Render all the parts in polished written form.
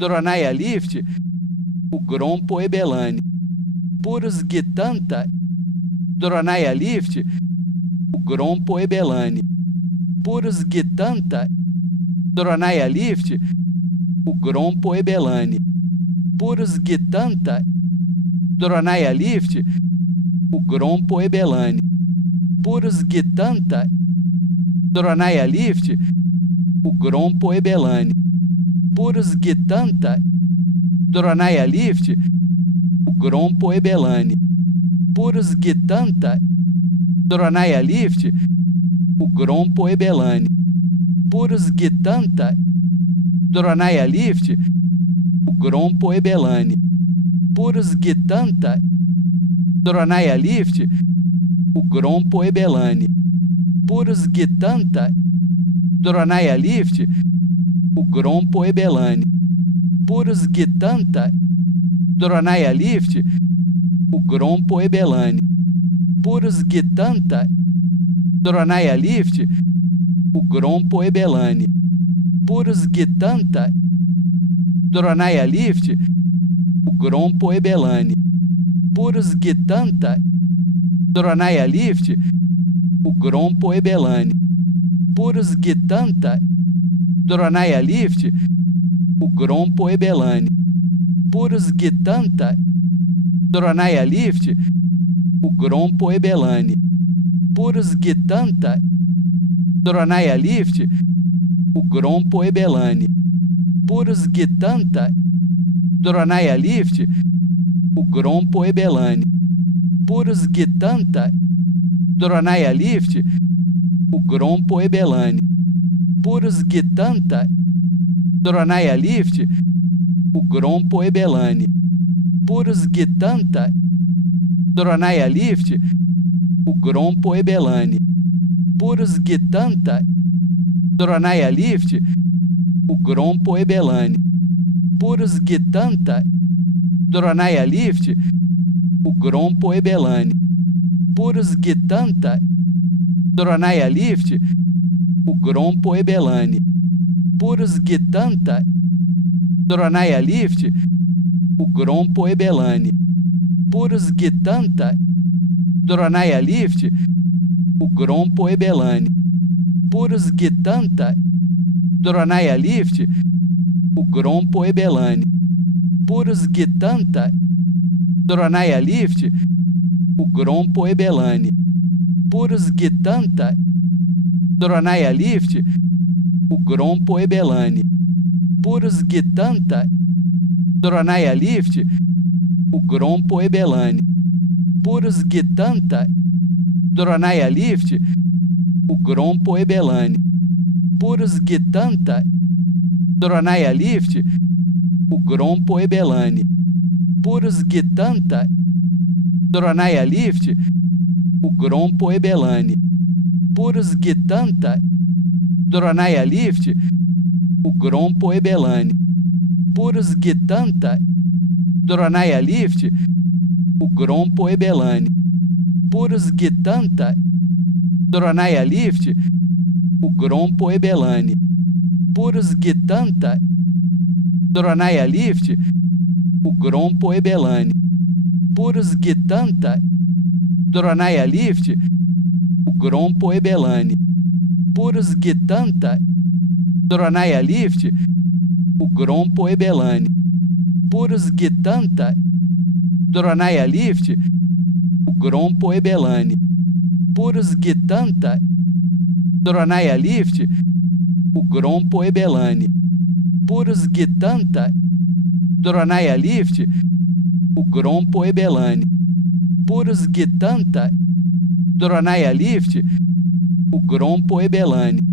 Doronaia Lift, o Grompo Ebelane. Purus Gitanta, Doronaia Lift, o Grompo Ebelane. Purus Gitanta, Doronaia Lift, o Grompo Ebelane. Purus Gitanta, Doronaia Lift, o Grompo Ebelane. Purus Gitanta, Doronaia Lift, o Grompo Ebelane. Purus Gitanta, Doronaia Lift, o Grompo Ebelane. Purus Gitanta, Doronaia Lift, o Grompo Ebelane. Purus Gitanta, Doronaia Lift, o Grompo Ebelane. Purus Gitanta, Doronaia Lift, o Grompo Ebelane. Purus Gitanta, Doronaia Lift, o Grompo Ebelane. Purus Gitanta, Doronaia Lift, o Grompo Ebelane. Purus Gitanta, Doronaia Lift, o Grompo Ebelane. Purus Gitanta, Doronaia Lift, o Grompo Ebelane. Purus Gitanta, Doronaia Lift, o Grompo Ebelane. Purus Gitanta, Doronaia Lift, o Grompo Ebelane. Purus Gitanta, Doronaia Lift, o Grompo Ebelane. Purus Gitanta, Doronaia Lift, o Grompo Ebelane. Purus Gitanta, Doronaia Lift, o Grompo Ebelane. Purus Gitanta, Doronaia Lift, o Grompo Ebelane. Purus Gitanta, Doronaia Lift, o Grompo Ebelane. Purus Gitanta, Doronaia Lift, o Grompo Ebelane. Purus Gitanta, Doronaia Lift, o Grompo Ebelane. Purus Gitanta, Doronaia Lift, o Grompo Ebelane. Purus Gitanta, Doronaia Lift, o Grompo Ebelane. Purus Gitanta, Doronaia Lift, o Grompo Ebelane. Purus Gitanta, Doronaia Lift, o Grompo Ebelane. Purus Gitanta, Doronaia Lift, o Grompo Ebelane. Purus Gitanta, Doronaia Lift, o Grompo Ebelane. Purus Gitanta, Doronaia Lift, o Grompo Ebelane. Purus Gitanta, Doronaia Lift, o Grompo Ebelane. Purus Gitanta, Doronaia Lift, o Grompo Ebelane. Purus Gitanta, Doronaia Lift, o Grompo Ebelane. Purus Gitanta, Doronaia Lift, o Grompo Ebelane. Purus Gitanta, Doronaia Lift, o Grompo Ebelane. Purus Gitanta, Doronaia Lift, o Grompo Ebelane. Purus Gitanta, Doronaia Lift, o Grompo Ebelane. Purus Gitanta, Doronaia Lift, o Grompo Ebelane. Purus Gitanta, Doronaia Lift, o Grompo Ebelane. Purus Gitanta, Doronaia Lift, o Grompo Ebelane. Purus Gitanta, Doronaia Lift, o Grompo Ebelane. Purus Gitanta, Doronaia Lift, o Grompo Ebelane. Purus Gitanta, Doronaia Lift, o Grompo Ebelane. Purus Gitanta, Doronaia Lift, o Grompo Ebelane.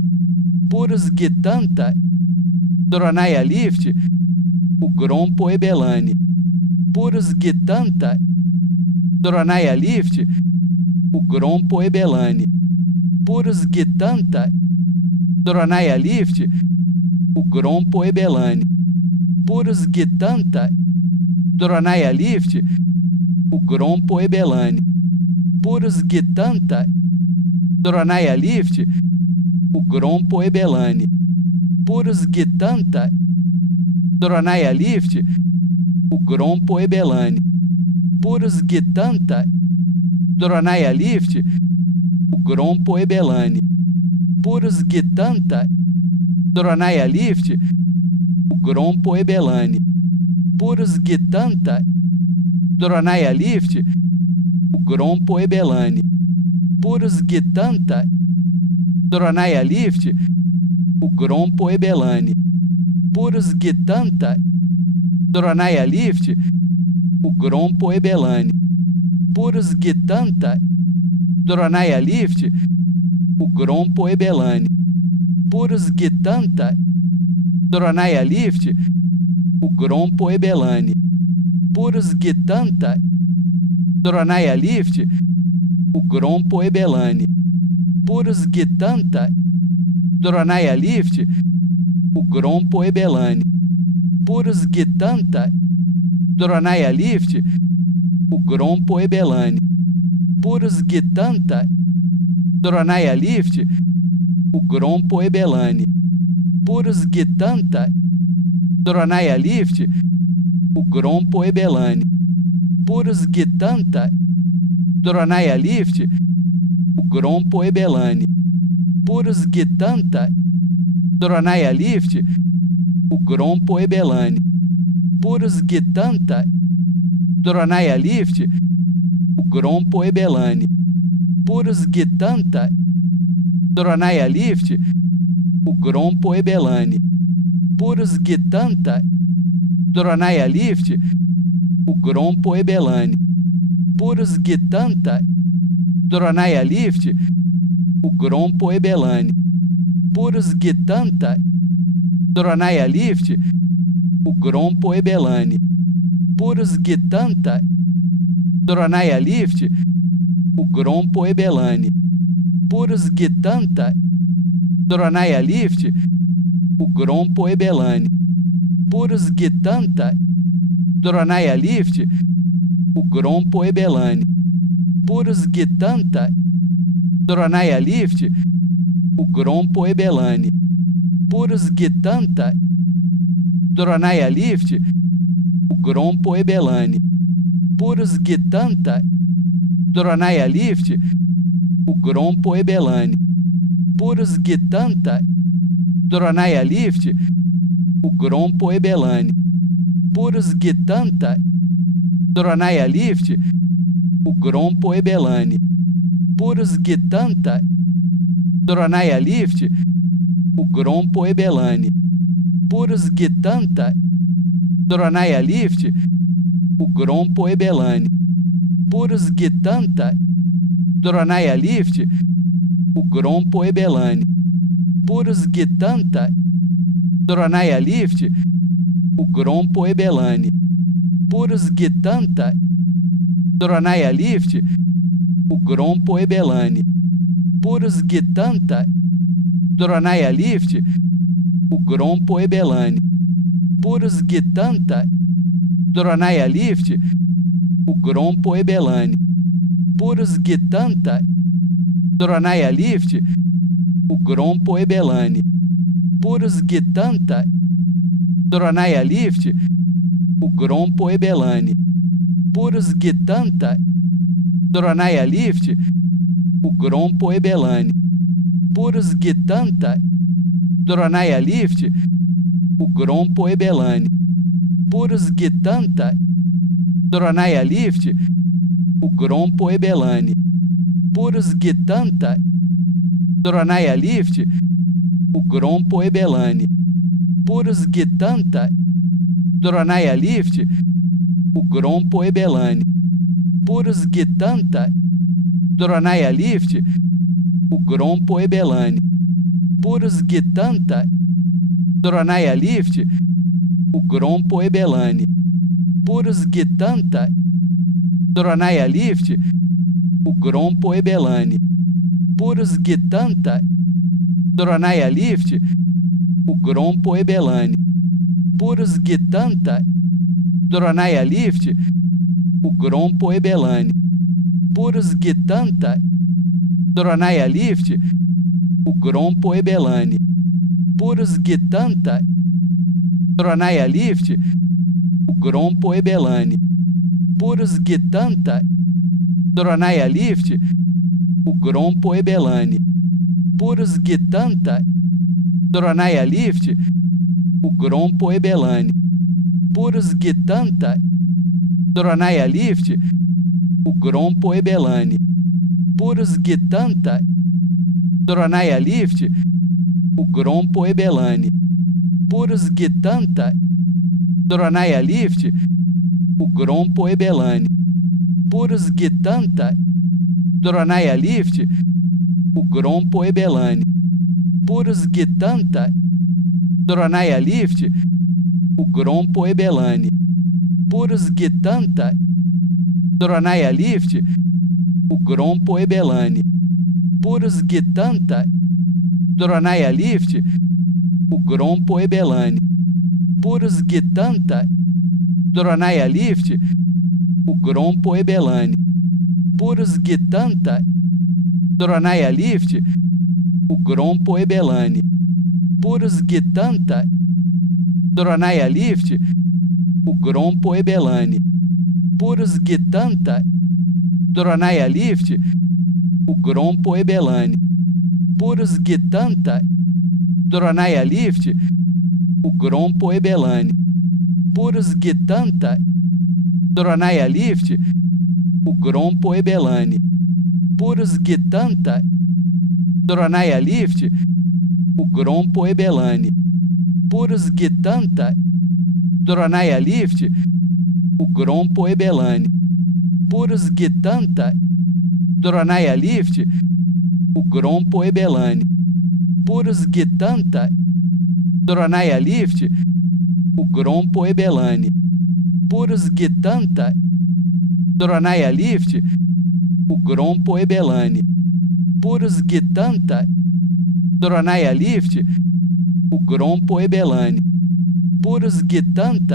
Purus Gitanta, Doronaia Lift, o Grompo Ebelane. Purus Gitanta, Doronaia Lift, o Grompo Ebelane. Purus Gitanta, Doronaia Lift, o Grompo Ebelane. Purus Gitanta, Doronaia Lift, o Grompo Ebelane. Purus Gitanta, Doronaia Lift, o Grompo Ebelane. Purus Gitanta, Doronaia Lift, o Grompo Ebelani. Purus Gitanta, Doronaia Lift, o Grompo Ebelani. Purus Gitanta, Doronaia Lift, o Grompo Ebelani. Purus Gitanta, Doronaia Lift, o Grompo Ebelani. Purus Gitanta, Doronaia Lift, o Grompo Ebelani. Purus Gitanta, Doronaia Lift, o Grompo Ebelani. Purus Gitanta, Doronaia Lift, o Grompo Ebelani. Purus Gitanta, Doronaia Lift, o Grompo Ebelani. Purus Gitanta, Doronaia Lift, o Grompo Ebelani. Purus Gitanta, Doronaia Lift, o Grompo Ebelani. Purus Gitanta, Doronaia Lift, o Grompo Ebelani. Purus Gitanta, Doronaia Lift, o Grompo Ebelani. Purus Gitanta, Doronaia Lift, o Grompo Ebelani. Purus Gitanta, Doronaia Lift, o Grompo Ebelani. Purus Gitanta, Doronaia Lift, o Grompo Ebelani. Purus Gitanta, Doronaia Lift, o Grompo Ebelani. Purus Gitanta, Doronaia Lift, o Grompo Ebelani. Purus Gitanta, Doronaia Lift, o Grompo Ebelani. Purus Gitanta, Doronaia Lift, o Grompo Ebelani. Purus Gitanta, Doronaia Lift, o Grompo Ebelani. Purus Gitanta, Doronaia Lift, o Grompo Ebelani. Purus Gitanta, Doronaia Lift, o Grompo Ebelani. Purus Gitanta, Doronaia Lift, o Grompo Ebelani. Purus Gitanta, Doronaia Lift, o Grompo Ebelani. Purus Gitanta, Doronaia Lift, o Grompo Ebelani. Purus Gitanta, Doronaia Lift, o Grompo Ebelani. Purus Gitanta, Doronaia Lift, o Grompo Ebelani. Purus Gitanta, Doronaia Lift, o Grompo Ebelani. Purus Gitanta, Doronaia Lift, o Grompo Ebelani. Purus Gitanta, Doronaia Lift, o Grompo Ebelani. Purus Gitanta, Doronaia Lift, o Grompo Ebelani. Purus Gitanta, Doronaia Lift, o Grompo Ebelani. Purus Gitanta, Doronaia Lift, o Grompo Ebelani. Purus Gitanta, Doronaia Lift, o Grompo Ebelani. Purus Gitanta, Doronaia Lift, o Grompo Ebelani. Purus Gitanta, Doronaia Lift, o Grompo Ebelani. Purus Gitanta, Doronaia Lift, o Grompo Ebelani. Purus Gitanta, Doronaia Lift, o Grompo Ebelani. Purus Gitanta, Doronaia Lift, o Grompo Ebelani. Purus Gitanta, Doronaia Lift, o Grompo Ebelani. Purus Gitanta, Doronaia Lift, o Grompo Ebelani. Purus Gitanta, Doronaia Lift, o Grompo Ebelani. Purus Gitanta, Doronaia Lift, o Grompo Ebelani. Purus Gitanta, Doronaia Lift, o Grompo Ebelani. Purus Gitanta, Doronaia Lift, o Grompo Ebelani. Purus Gitanta, Doronaia Lift, o Grompo Ebelani. Purus Gitanta, Doronaia Lift, o Grompo Ebelani. Purus Gitanta, Doronaia Lift, o Grompo Ebelani. Purus Gitanta, Doronaia Lift, o Grompo Ebelani. Puros Gitanta, Doronaia Lift, o Grompo Ebelani. Puros Gitanta, Doronaia Lift, o Grompo Ebelani. Puros Gitanta, Doronaia Lift, o Grompo Ebelani. Puros Gitanta, Doronaia Lift, o Grompo Ebelani. Puros Gitanta, Doronaia Lift, o Grompo Ebelani. Puros Gitanta, Doronaia Lift, o Grompo Ebelani. Puros Gitanta, Doronaia Lift, o Grompo Ebelani. Puros Gitanta, Doronaia Lift, o Grompo Ebelani. Puros Gitanta, Doronaia Lift, o Grompo Ebelani. Puros Gitanta, Doronaia Lift, o Grompo Ebelani. Puros Gitanta, Doronaia Lift, o Grompo Ebelani. Puros Gitanta, Doronaia Lift, o Grompo Ebelani. Puros Gitanta, Doronaia Lift, o Grompo Ebelani. Puros Gitanta, Doronaia Lift, o Grompo Ebelani. Puros Gitanta, Doronaia Lift, o Grompo Ebelani. Puros Gitanta, Doronaia Lift, o Grompo Ebelani. Puros Gitanta, Doronaia Lift, o Grompo Ebelani. Puros Gitanta, Doronaia Lift, o Grompo Ebelani. Puros Gitanta, Doronaia Lift, o Grompo Ebelani. Puros Gitanta, Doronaia Lift, o Grompo Ebelani. Puros Gitanta, Doronaia Lift, o Grompo Ebelani. Puros Gitanta,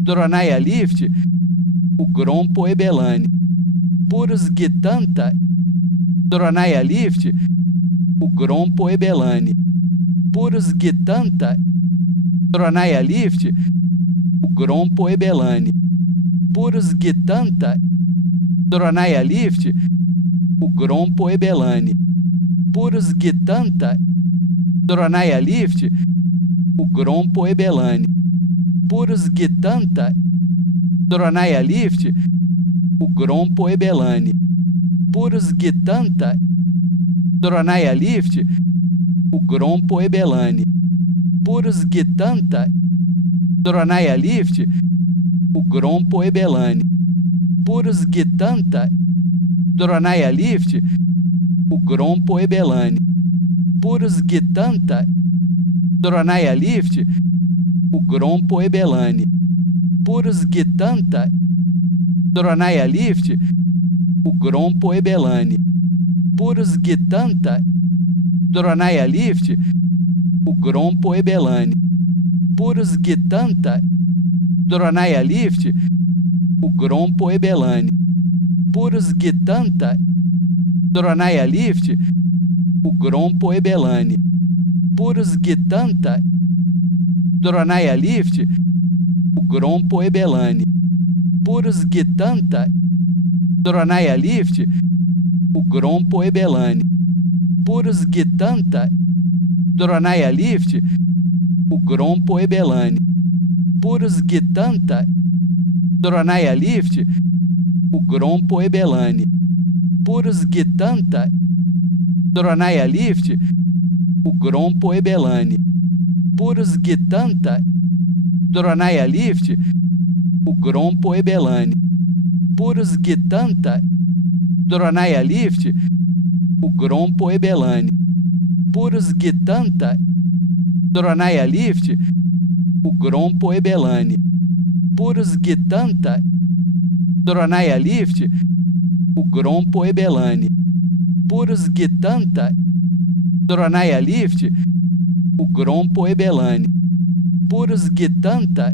Doronaia Lift, o Grompo Ebelani. Puros Gitanta, Doronaia Lift, o Grompo Ebelani. Puros Gitanta, Doronaia Lift, o Grompo Ebelani. Puros Gitanta, Doronaia Lift, o Grompo Ebelani. Puros Gitanta, Doronaia Lift, o Grompo Ebelani. Puros Gitanta, Doronaia Lift, o Grompo Ebelani. Puros Gitanta, Doronaia Lift, o Grompo Ebelani. Puros Gitanta, Doronaia Lift, o Grompo Ebelani. Puros Gitanta, Doronaia Lift, o Grompo Ebelani. Puros Gitanta, Doronaia Lift, o Grompo Ebelani. Puros Gitanta, Doronaia Lift, o Grompo Ebelani. Puros Gitanta, Doronaia Lift, o Grompo Ebelani. Puros Gitanta, Doronaia Lift, o Grompo Ebelani. Puros Gitanta, Doronaia Lift, o Grompo Ebelani. Puros Gitanta, Doronaia Lift, o Grompo Ebelani. Puros Gitanta, Doronaia Lift, o Grompo Ebelani. Puros Gitanta, Doronaia Lift, o Grompo Ebelani. Puros Gitanta, Doronaia Lift, o Grompo Ebelani. Puros Gitanta, Doronaia Lift, o Grompo Ebelani. Puros Gitanta, Doronaia Lift, o Grompo Ebelani. Puros Gitanta, Doronaia Lift, o Grompo Ebelani. Puros Gitanta, Doronaia Lift, o Grompo Ebelani. Puros Gitanta, Doronaia Lift, o Grompo Ebelani. Puros Gitanta, Doronaia Lift, o Grompo Ebelani. Puros Gitanta,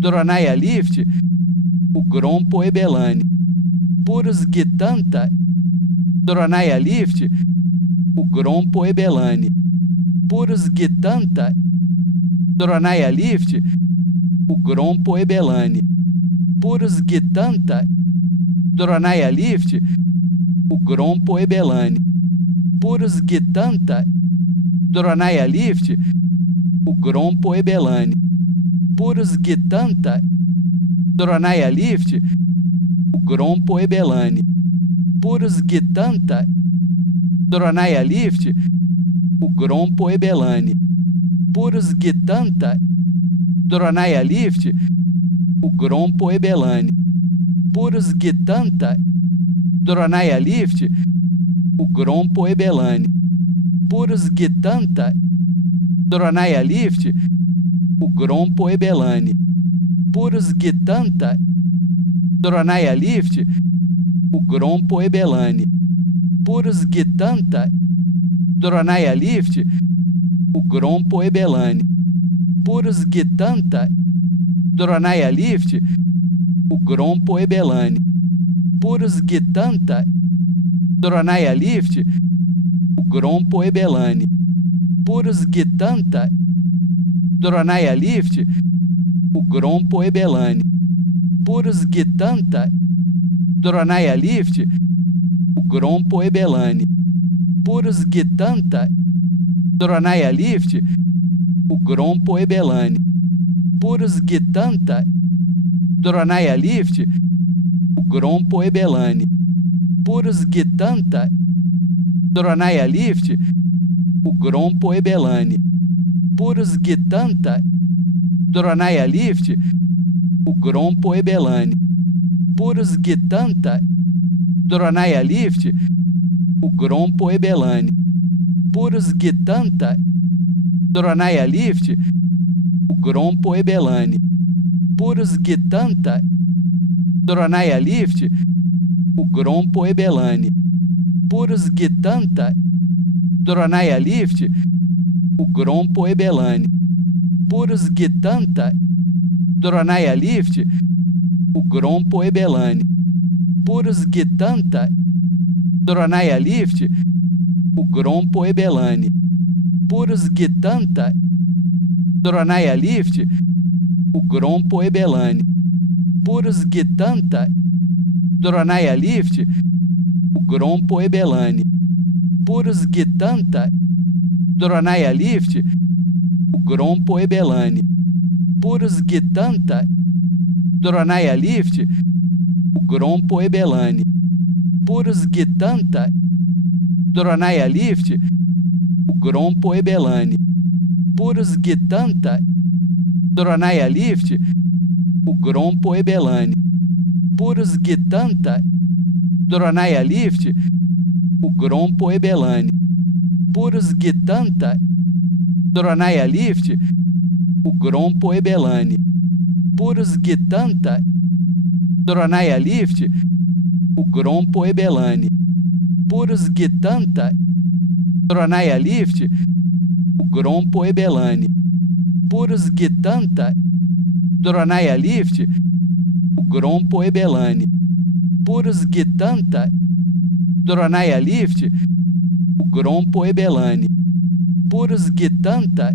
Doronaia Lift, o Grompo Ebelani. Puros Gitanta, Doronaia Lift, o Grompo Ebelani. Puros Gitanta, Doronaia Lift, o Grompo Ebelani. Puros Gitanta, Doronaia Lift, o Grompo Ebelani. Puros Gitanta, Doronaia Lift, o Grompo Ebelani. Puros Gitanta, Doronaia Lift, o Grompo Ebelani. Puros Gitanta, Doronaia Lift, o Grompo Ebelani. Puros Gitanta, Doronaia Lift, o Grompo Ebelani. Puros Gitanta, Doronaia Lift, o Grompo Ebelani. Puros Gitanta, Doronaia Lift, o Grompo Ebelani. Puros Gitanta, Doronaia Lift, o Grompo Ebelani. Puros Gitanta, Doronaia Lift, o Grompo Ebelani. Puros Gitanta, Doronaia Lift, o Grompo Ebelani. Puros Gitanta, Doronaia Lift, o Grompo Ebelani. Puros Gitanta, Doronaia Lift, o Grompo Ebelani. Puros Gitanta, Doronaia Lift, o Grompo Ebelani. Puros Gitanta, Doronaia Lift, o Grompo Ebelani. Puros Gitanta, Doronaia Lift, o Grompo Ebelani. Puros Gitanta, Doronaia Lift, o Grompo Ebelani. Puros Gitanta, Doronaia Lift, o Grompo Ebelani. Puros Gitanta, Doronaia Lift, o Grompo Ebelani. Puros Gitanta, Doronaia Lift, o Grompo Ebelani. Puros Gitanta, Doronaia Lift, o Grompo Ebelani. Puros Gitanta, Doronaia Lift, o Grompo Ebelani. Puros Gitanta, Doronaia Lift, o Grompo Ebelani. Puros Gitanta, Doronaia Lift, o Grompo Ebelani. Puros Gitanta, Doronaia Lift, o Grompo Ebelani. Puros Gitanta, Doronaia Lift, o Grompo Ebelani. Puros Gitanta, Doronaia Lift, o Grompo Ebelani. Puros Gitanta, Doronaia Lift, o Grompo Ebelani. Puros Gitanta, Doronaia Lift, o Grompo Ebelani. Puros Gitanta, Doronaia Lift, o Grompo Ebelani. Puros Gitanta, Doronaia Lift, o Grompo Ebelani. Puros Gitanta, Doronaia Lift, o Grompo Ebelani. Puros Gitanta, Doronaia Lift, o Grompo Ebelani. Puros Gitanta, Doronaia Lift, o Grompo Ebelani. Puros Gitanta, Doronaia Lift, o Grompo Ebelani. Puros Gitanta, Doronaia Lift, o Grompo Ebelani. Puros Gitanta,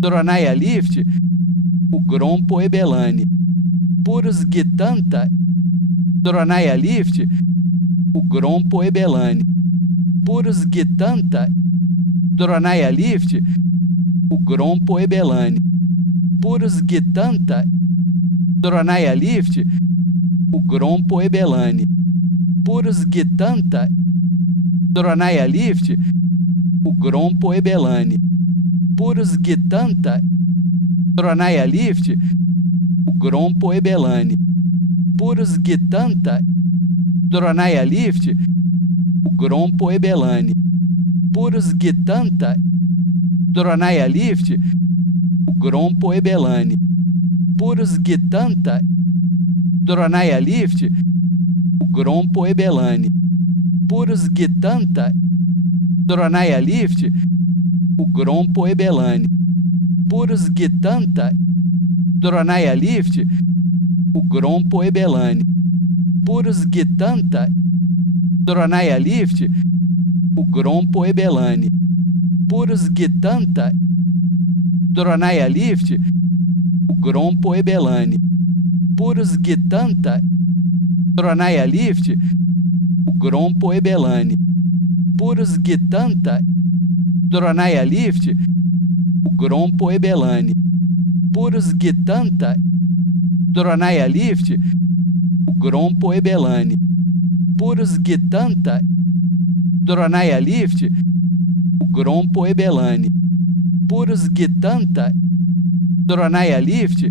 Doronaia Lift, o Grompo Ebelani. Puros Gitanta, Doronaia Lift, o Grompo Ebelani. Puros Gitanta, Doronaia Lift, o Grompo Ebelani. Puros Gitanta, Doronaia Lift, o Grompo Ebelani. Puros Gitanta, Doronaia Lift, o Grompo Ebelani. Puros Gitanta, Doronaia Lift, o Grompo Ebelani. Puros Gitanta, Doronaia Lift, o Grompo Ebelani. Puros Gitanta, Doronaia Lift, o Grompo Ebelani. Puros Gitanta, Doronaia Lift, o Grompo Ebelani. Puros Gitanta, Doronaia Lift, o Grompo Ebelani. Puros Gitanta, Doronaia Lift, o Grompo Ebelani. Puros Gitanta, Doronaia Lift, o Grompo Ebelani. Puros Gitanta, Doronaia Lift, o Grompo Ebelani. Puros Gitanta, Doronaia Lift, o Grompo Ebelani. Puros Gitanta, Doronaia Lift, o Grompo Ebelani. Puros Gitanta, Doronaia Lift, o Grompo Ebelani. Puros Gitanta, Doronaia Lift, o Grompo Ebelani. Puros Gitanta, Doronaia Lift,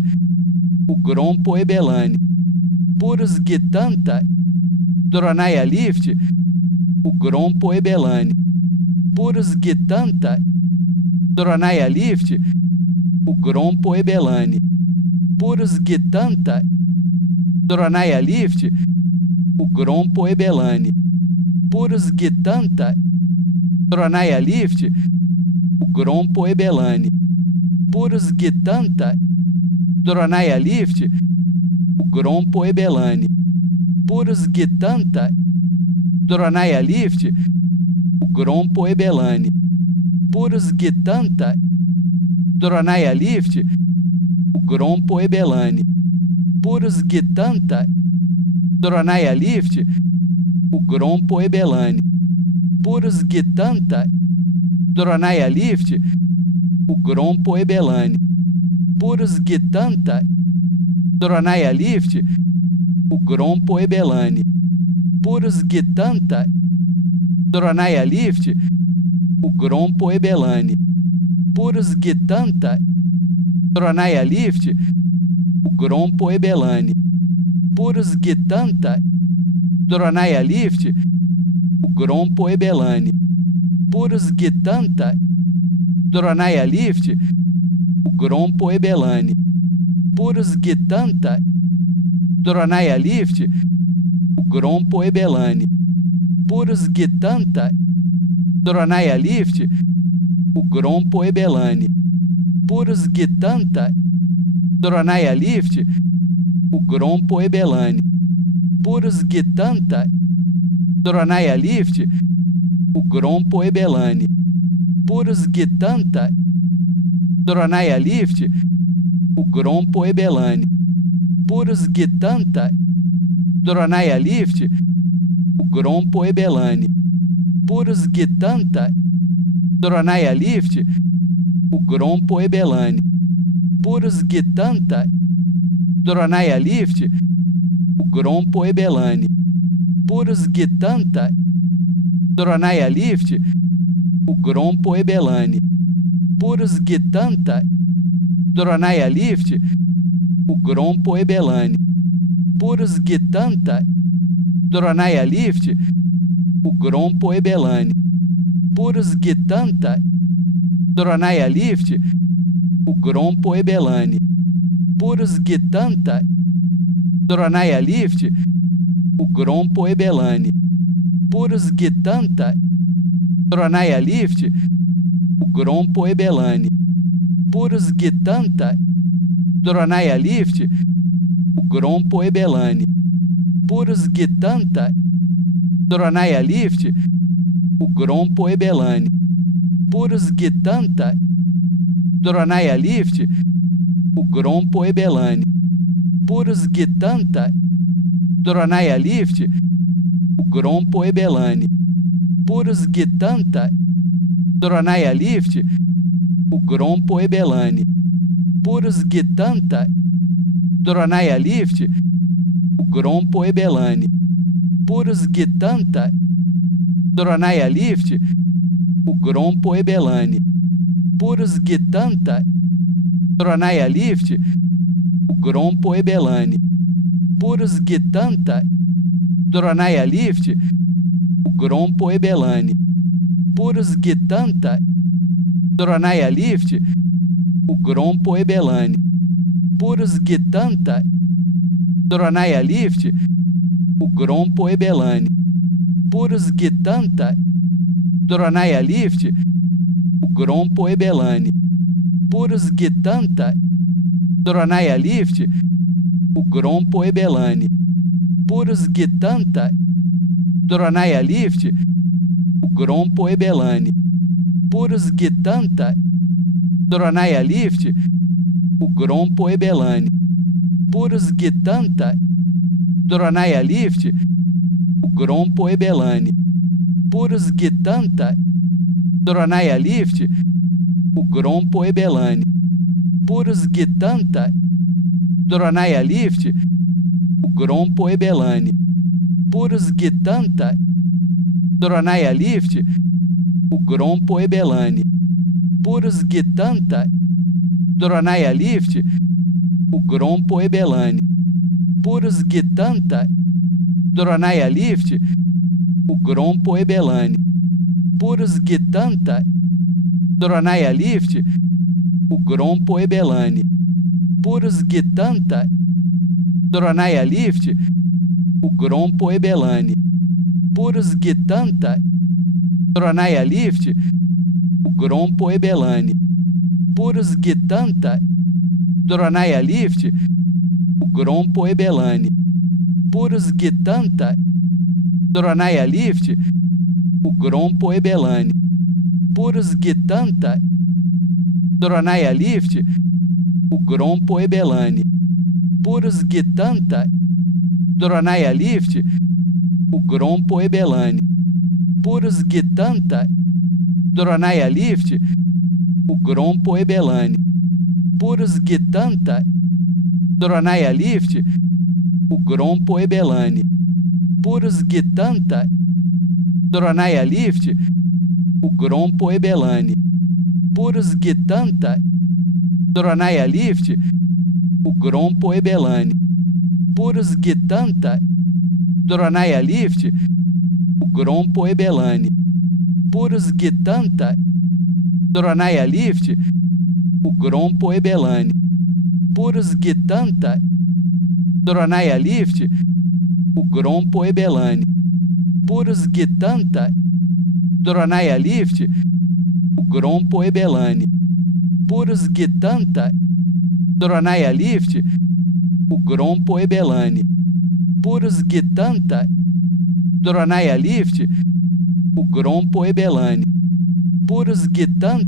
o Grompo Ebelani. Puros Gitanta, Doronaia Lift, o Grompo Ebelani. Puros Gitanta, Doronaia Lift, o Grompo Ebelani. Puros Gitanta, Doronaia Lift, o Grompo Ebelani. Puros Gitanta, Doronaia Lift, o Grompo Ebelani. Puros Gitanta, Doronaia Lift, o Grompo Ebelani. Puros Gitanta, Doronaia Lift, o Grompo Ebelani. Puros Gitanta, Doronaia Lift, o Grompo Ebelani. Puros Gitanta, Doronaia Lift, o Grompo Ebelani. Puros Gitanta, Doronaia Lift, o Grompo Ebelani. Puros Gitanta, Doronaia Lift, o Grompo Ebelani. Puros Gitanta, Doronaia Lift, o Grompo Ebelani. Puros Gitanta, Doronaia Lift, o Grompo Ebelani. Puros Gitanta, Doronaia Lift, o Grompo Ebelani. Puros Gitanta, Doronaia Lift, o Grompo Ebelani. Puros Gitanta, Doronaia Lift, o Grompo Ebelani. Puros Gitanta, Doronaia Lift, o Grompo Ebelani. Puros Gitanta, Doronaia Lift, o Grompo Ebelani. Puros Gitanta, Doronaia Lift, o Grompo Ebelani. Puros Gitanta, Doronaia Lift, o Grompo Ebelani. Puros Gitanta, Doronaia Lift, o Grompo Ebelani. Puros Gitanta, Doronaia Lift, o Grompo Ebelani. Puros Gitanta, Doronaia Lift, o Grompo Ebelani. Puros Gitanta, Doronaia Lift, o Grompo Ebelani. Puros Gitanta, Doronaia Lift, o Grompo Ebelani. Puros Gitanta, Doronaia Lift, o Grompo Ebelani. Puros Gitanta, Doronaia Lift, o Grompo Ebelani. Puros Gitanta, Doronaia Lift, o Grompo Ebelani. Puros Gitanta, Doronaia Lift, o Grompo Ebelani. Puros Gitanta, Doronaia Lift, o Grompo Ebelani. Puros Gitanta, Doronaia Lift, o Grompo Ebelani. Puros Gitanta, Doronaia Lift, o Grompo Ebelani. Puros Gitanta, Doronaia Lift, o Grompo Ebelani. Puros Gitanta, Doronaia Lift, o Grompo Ebelani. Puros Gitanta, Doronaia Lift, o Grompo Ebelani. Puros Gitanta, Doronaia Lift, o Grompo Ebelani. Puros Gitanta, Doronaia Lift, o Grompo Ebelani. Puros Gitanta, Doronaia Lift, o Grompo Ebelani. Puros Gitanta, Doronaia Lift, o Grompo Ebelani. Puros Gitanta, Doronaia Lift, o Grompo Ebelani. Puros Gitanta, Doronaia Lift, o Grompo Ebelani. Puros Gitanta, Doronaia Lift, o Grompo Ebelani. Puros Gitanta, Doronaia Lift, o Grompo Ebelani. Puros Gitanta, Doronaia Lift, o Grompo Ebelani. Puros Gitanta, Doronaia Lift, o Grompo Ebelani. Puros Gitanta, Doronaia Lift, o Grompo Ebelani. Puros Gitanta, Doronaia Lift, o Grompo Ebelani. Puros Gitanta, Doronaia Lift, o Grompo Ebelani. Puros Gitanta, Doronaia Lift, o Grompo Ebelani. Puros Gitanta, Doronaia Lift, o Grompo Ebelani. Puros Gitanta, Doronaia Lift, o Grompo Ebelani. Puros Gitanta, Doronaia Lift, o Grompo Ebelani. Puros Gitanta, Doronaia Lift, o Grompo Ebelani. Puros Gitanta, Doronaia Lift, o Grompo Ebelani. Puros Gitanta, Doronaia Lift, o Grompo Ebelani. Puros Gitanta, Doronaia Lift, o Grompo Ebelani. Puros Gitanta, Doronaia Lift, o Grompo Ebelani. Puros Gitanta, Doronaia Lift, o Grompo Ebelani. Puros Gitanta, Doronaia Lift, o Grompo Ebelani. Puros Gitanta, Doronaia Lift, o Grompo Ebelani. Puros Gitanta, Doronaia Lift, o Grompo Ebelani. Puros Gitanta, Doronaia Lift, o Grompo Ebelani. Puros Gitanta, Doronaia Lift, o Grompo Ebelani. Puros Gitanta, Doronaia Lift, o Grompo Ebelani. Puros Gitanta, Doronaia Lift, o Grompo Ebelani. Puros Gitanta, Doronaia Lift, o Grompo Ebelani. Puros Gitanta, Doronaia Lift, o Grompo Ebelani. Puros Gitanta,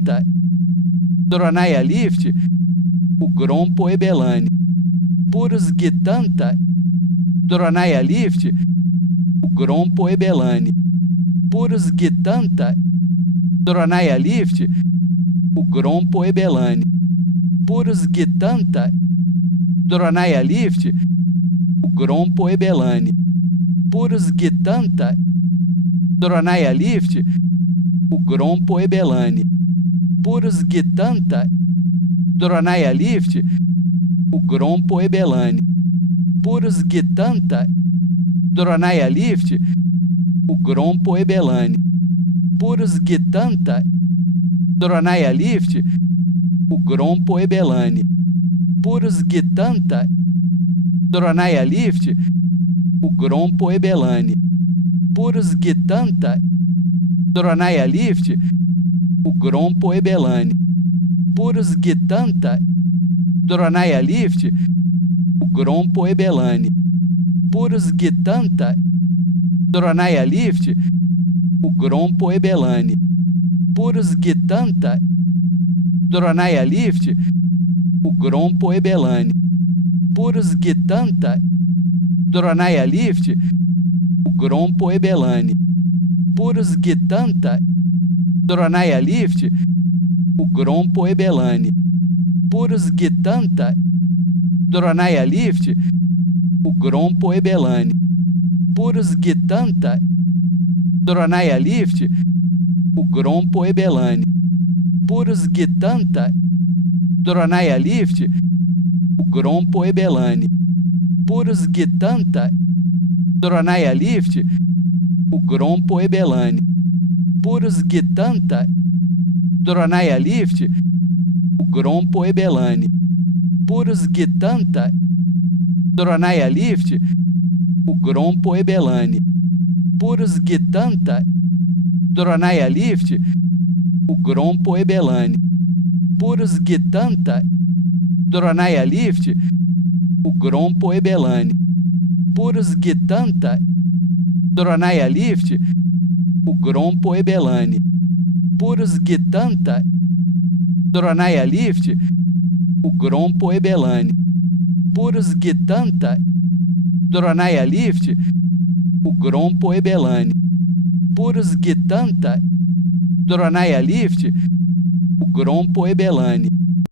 Doronaia Lift, o Grompo Ebelani. Puros Gitanta, Doronaia Lift, o Grompo Ebelani. Puros Gitanta, Doronaia Lift, o Grompo Ebelani. Puros Gitanta, Doronaia Lift, o Grompo Ebelani. Puros Gitanta, Doronaia Lift, o Grompo Ebelani. Puros Gitanta, Doronaia Lift, o Grompo Ebelani. Puros Gitanta, Doronaia Lift, o Grompo Ebelani. Puros Gitanta, Doronaia Lift, o Grompo Ebelani. Puros Gitanta, Doronaia Lift, o Grompo Ebelani. Puros Gitanta, Doronaia Lift, o Grompo Ebelani. Puros Gitanta, Doronaia Lift, o Grompo Ebelani. Puros Gitanta, Doronaia Lift, o Grompo Ebelani. Puros Gitanta, Doronaia Lift, o Grompo Ebelani. Puros Gitanta, Doronaia Lift, o Grompo Ebelani. Puros Gitanta, Doronaia Lift, o Grompo Ebelani. Puros Gitanta, Doronaia Lift, o Grompo Ebelani. Puros Gitanta, Doronaia Lift, o Grompo Ebelani. Puros Gitanta, Doronaia Lift, o Grompo Ebelani. Puros Gitanta, Doronaia Lift, o Grompo Ebelani. Puros Gitanta, Doronaia Lift, o Grompo Ebelani. Puros Gitanta, Doronaia Lift, o Grompo Ebelani. Puros Gitanta, Doronaia Lift, o Grompo Ebelani. Puros Gitanta, Doronaia Lift, o Grompo Ebelani. Puros Gitanta, Doronaia Lift, o Grompo Ebelani. Puros Gitanta, Doronaia lift, o Grompo ebelani. Purus gitanta, Doronaia lift, o Grompo ebelani. Purus gitanta, Doronaia lift, o Grompo ebelani.